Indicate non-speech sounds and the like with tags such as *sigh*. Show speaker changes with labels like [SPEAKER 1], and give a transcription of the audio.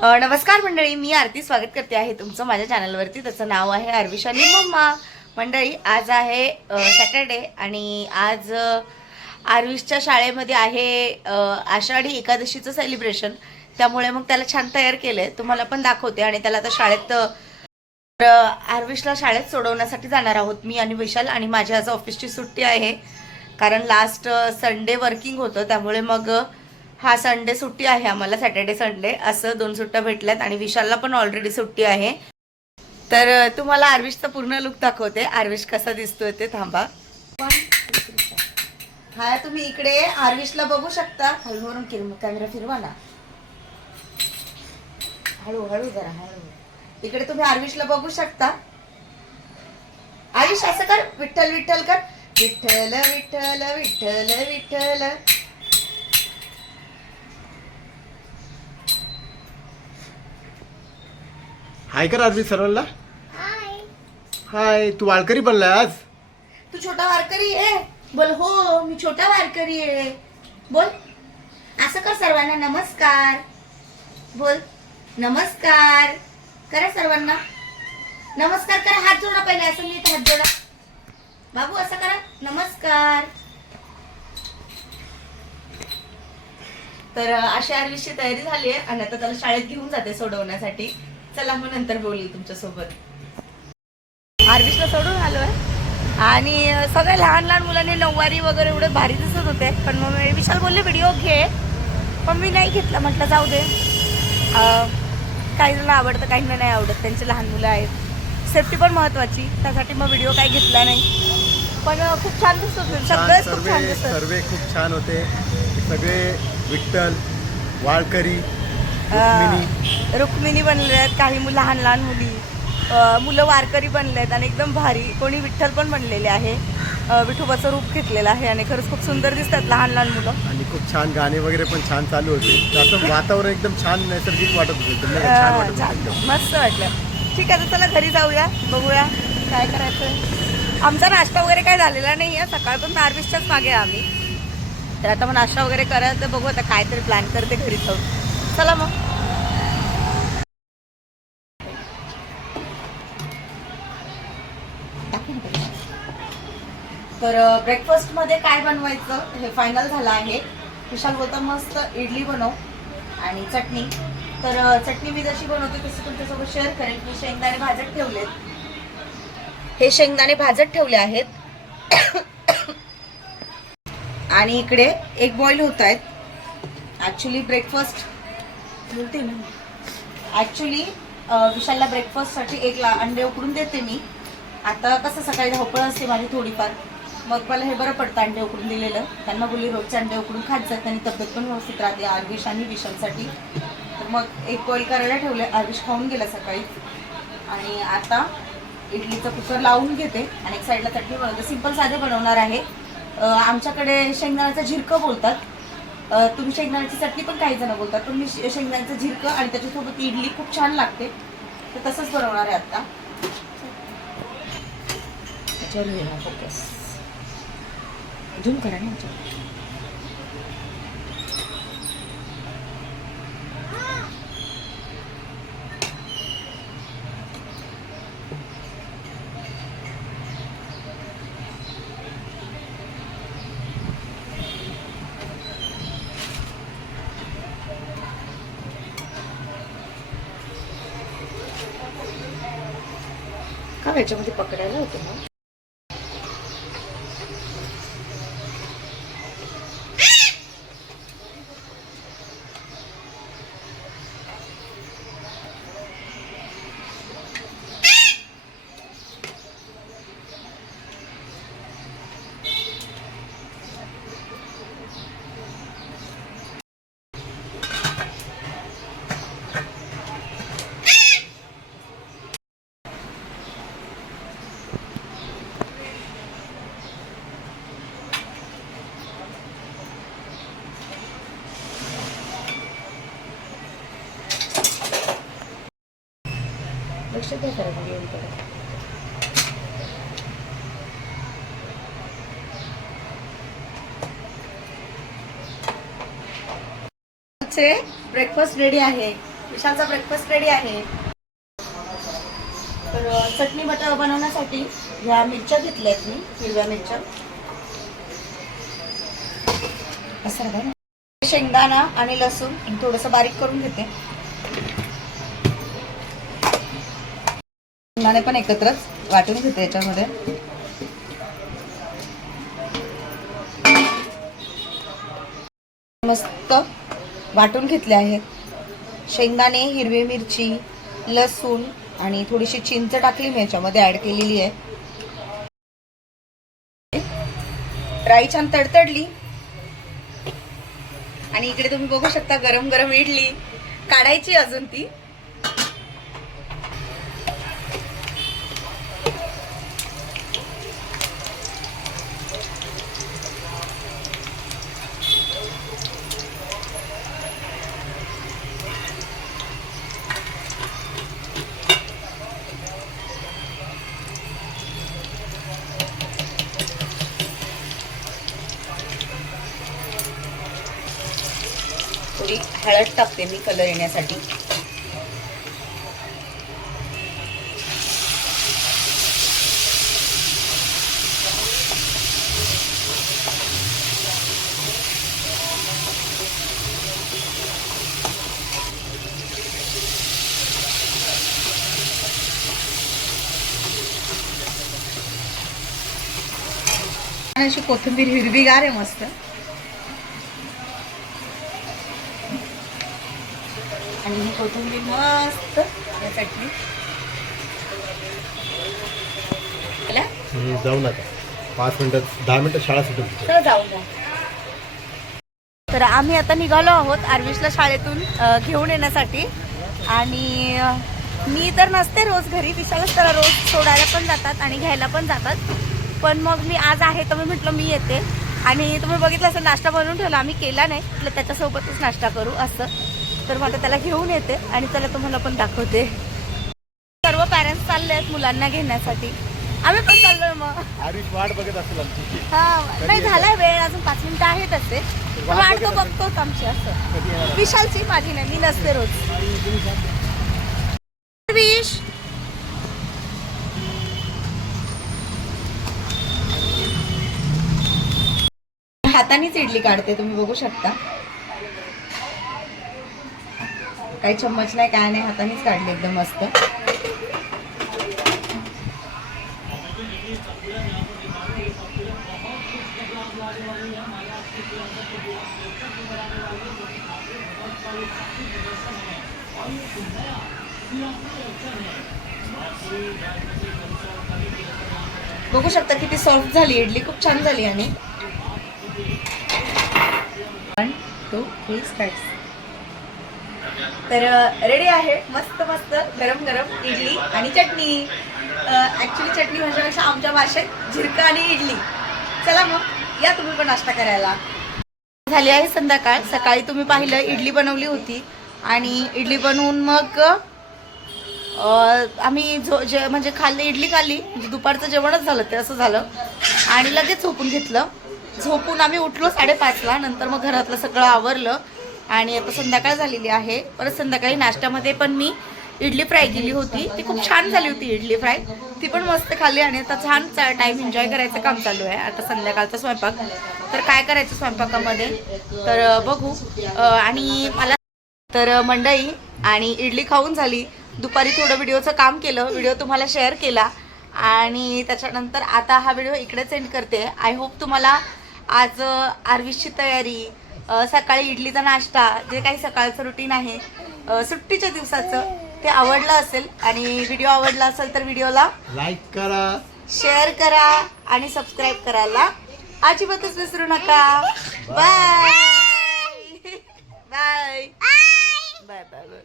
[SPEAKER 1] नमस्कार मंडळी मी आरती स्वागत करते आहे तुमचं माझ्या चॅनलवरती. त्याचं नाव आहे अरविशानी मम्मा मंडळी आज आहे सॅटर्डे आणि आज आरविशच्या शाळेमध्ये आहे आषाढी एकादशीचं सेलिब्रेशन. त्यामुळे मग त्याला छान तयार केलं आहे तुम्हाला पण दाखवते आणि त्याला आता शाळेत तर आरविशला शाळेत सोडवण्यासाठी जाणार आहोत मी आणि विशाल आणि माझ्या आज ऑफिसची सुट्टी आहे. कारण लास्ट संडे वर्किंग होतं. त्यामुळे मग हा संडे सुट्टी आहे आम्हाला सॅटर्डे संडे असं दोन सुट्ट्या भेटल्यात आणि विशालला पण ऑलरेडी सुट्टी आहे. तर तुम्हाला आर्विशचा पूर्ण लुक दाखवते. आर्विश कसा दिसतोय ते थांबा. हा तुम्ही इकडे आर्विशला बघू शकता. हळूवरून कॅमेरा फिरवा ना. हळू हळू जरा हळू. इकडे तुम्ही आर्विशला बघू शकता. आयुष असं कर. विठ्ठल विठ्ठल कर. विठ्ठल विठ्ठल विठ्ठल विठ्ठल.
[SPEAKER 2] हाय कर आरवी सर्वांना. हाय. तू वाळकरी बनलाय आज?
[SPEAKER 1] तू छोटा वारकरी आहे? बोल हो मी छोटा वारकरी आहे. बोल. असं कर सर्वांना नमस्कार. बोल. नमस्कार. करा सर्वांना. नमस्कार करा हात जोडा पहिले असं नीट हात जोडा. बाबू असं करा. नमस्कार. तर अशी आरवीची तयारी झाली आहे आणि आता त्याला शाळेत घेऊन जाते सोडवण्यासाठी. चला मग नंतर बोलेल तुमच्यासोबत. आरवीसला सोडून आलोय आणि सगळे लहान लहान मुलांनी नऊवारी वगैरे एवढे भारी दिसत होते. पण मग विशाल बोलले व्हिडिओ घे. पण मी नाही घेतला. म्हटलं जाऊ दे. काही जण आवडतं काहींना नाही आवडत. त्यांचे लहान मुलं आहेत. सेफ्टी पण महत्वाची. त्यासाठी मग व्हिडिओ काही घेतला नाही. पण खूप छान दिसत होते. सगळेच खूप छान दिसत
[SPEAKER 2] सर्वे खूप छान होते. सगळे विठ्ठल वाळकरी रुक्मिणी.
[SPEAKER 1] रुक्मिणी बनले आहेत काही लहान लहान मुली. मुलं वारकरी बनले आहेत आणि एकदम भारी. कोणी विठ्ठल पण बनलेले आहे. विठोबाचं रूप घेतलेलं आहे आणि खरंच खूप सुंदर दिसतात लहान लहान मुलं.
[SPEAKER 2] आणि खूप छान गाणे वगैरे पण छान चालू होते. तर असं *laughs* वातावरण एकदम छान नैसर्गिक वाटत होतं? छान वाटत.
[SPEAKER 1] मस्त वाटलं. ठीक आहे तर चला घरी जाऊया बघूया काय करायचं. आमचा नाश्ता वगैरे काय झालेला नाही आहे. सकाळपासून आर्विसच्याच मागे आहे आम्ही. तर आता मग नाश्ता वगैरे करायचं तर बघू आता काहीतरी प्लॅन करते घरी जाऊन. चला मग. तर ब्रेकफास्टमध्ये काय बनवायचं? हे फायनल झालं आहे. विशाल बोलता मस्त इडली बनव आणि चटणी. तर चटणी मी जशी बनवते तशी तुमच्यासोबत शेअर करेन. मी शेंगदाणे भाजत ठेवलेत. हे शेंगदाणे भाजत ठेवले आहेत. *coughs* आणि इकडे एक बॉईल होत आहेत. ॲक्च्युली ब्रेकफास्ट बोलते ना. ॲक्च्युली विशालला ब्रेकफास्टसाठी एक ला अंडे उकडून देते मी. आता कसं सकाळी धावपळ असते माझी थोडीफार. मग मला हे बरं पडतं अंडे उकडून दिलेलं. त्यांना बोलली रोजचे अंडे उकडून खात जात आणि तब्येत पण व्यवस्थित राहते आर्विश आणि विशालसाठी. तर मग एक बॉईल करायला ठेवले आर्विश खाऊन गेला सकाळी. आणि आता इडलीचं कुकर लावून घेते आणि एक साईडला चटणी बनवते. सिंपल साधे बनवणार आहे. आमच्याकडे शेंगदाण्याचं झिरकं बोलतात. तुम्ही शेंगदाण्याची चटणी पण काही जण बोलतात तुम्ही शेंगदाण्याचं झिरकं आणि त्याच्यासोबत इडली खूप छान लागते. तर तसंच बनवणार आहे आता. त्याच्यावर फोकस झूम करा ना याच्यावर. याच्यामध्ये म्हणजे पकडायला होतं ना लक्ष द्या करा व्हिडिओकडे ब्रेकफास्ट रेडी आहे. विशालचा ब्रेकफास्ट रेडी आहे. तर चटणी बटर बनवण्यासाठी ह्या मिरच्या घेतल्यात मी हिरव्या मिरच्या. असं शेंगदाणा आणि लसूण थोडंसं बारीक करून घेते. शेंगदाणे पण एकत्रच वाटून घेते याच्यामध्ये. मस्त वाटून घेतले आहेत शेंगदाणे हिरवी मिरची लसूण आणि थोडीशी चिंच टाकली मी याच्यामध्ये ऍड केलेली आहे. राई छान तडतडली. आणि इकडे तुम्ही बघू शकता गरम गरम इडली. काढायची अजून ती थोडी हळद टाकते मी कलर येण्यासाठी. अशी कोथिंबीर हिरवीगार आहे मस्त. आणि ही कोथिंबीर मस्त या चटणी. आला?
[SPEAKER 2] जाऊ नका. पाच मिनिटात दहा मिनिटं शाळा तिच्या
[SPEAKER 1] चला जाऊ द्या. तर आम्ही आता निघालो आहोत आर्विशला शाळेतून अ, घेऊन येण्यासाठी. आणि अ, मी तर नसते रोज घरी विशालच त्याला रोज सोडायला पण जातात आणि घ्यायला पण जातात. पण मग मी आज आहे तर मी म्हटलं मी येते. आणि तुम्ही बघितलं असं नाश्ता बनवून ठेवला आम्ही केला नाही. म्हटलं त्याच्यासोबतच नाश्ता करू असं. तर मग आता त्याला घेऊन येते आणि त्याला तुम्हाला पण दाखवते. सर्व पॅरेंट्स चालले आहेत मुलांना घेण्यासाठी. आम्ही पण चाललोय मग.
[SPEAKER 2] आरुष वाट बघत असेल आमची.
[SPEAKER 1] हा नाही झालाय वेळ अजून पाच मिनिटं आहेत असे. वाट तो बघतोच आमची असं. विशालची माझी नाही मी नसते रोज. विश. हातानेच इडली काढते तुम्ही बघू शकता. काही चम्मच नाही काय नाही हातानेच काढले एकदम मस्त. बघू शकता किती सॉफ्ट झाली इडली खूप छान झाली आणि. वन टू थ्री स्टार्ट तर रेडी आहे. मस्त मस्त गरम गरम इडली आणि चटणी. ऍक्च्युली चटणी भाषेपेक्षा आमच्या भाषेत झिरका आणि इडली. चला मग या तुम्ही पण नाश्ता करायला. झाली आहे संध्याकाळ. सकाळी तुम्ही पाहिलं इडली बनवली होती. आणि इडली बनवून मग आम्ही झो जे म्हणजे खाल्ली इडली खाल्ली. म्हणजे दुपारचं जेवणच झालं ते असं झालं. आणि लगेच झोपून घेतलं. झोपून आम्ही उठलो साडेपाचला. नंतर मग घरातलं सगळं आवरलं. आणि आता संध्याकाळ झालेली आहे. परत संध्याकाळी नाश्त्यामध्ये पण मी इडली फ्राय केली होती. ती खूप छान झाली होती इडली फ्राय. ती पण मस्त खाल्ली आणि आता छान टाईम एन्जॉय करायचं काम चालू आहे. आता संध्याकाळचा स्वयंपाक. तर काय करायचं स्वयंपाकामध्ये? तर बघू. आणि मला तर मंडई आणि इडली खाऊन झाली. दुपारी थोडं व्हिडिओचं काम केलं. व्हिडिओ तुम्हाला शेअर केला. आणि त्याच्यानंतर आता हा व्हिडिओ इकडेच सेंड करते. आय होप तुम्हाला आज आरवीची तयारी सकाळी इडलीचा नाश्ता जे काही सकाळचं रुटीन आहे सुट्टीच्या दिवसाचं ते आवडलं असेल आणि व्हिडिओ आवडला असेल तर व्हिडिओला
[SPEAKER 2] लाईक करा.
[SPEAKER 1] शेअर करा आणि सबस्क्राईब करायला अजिबातच विसरू नका. Bye bye bye bye bye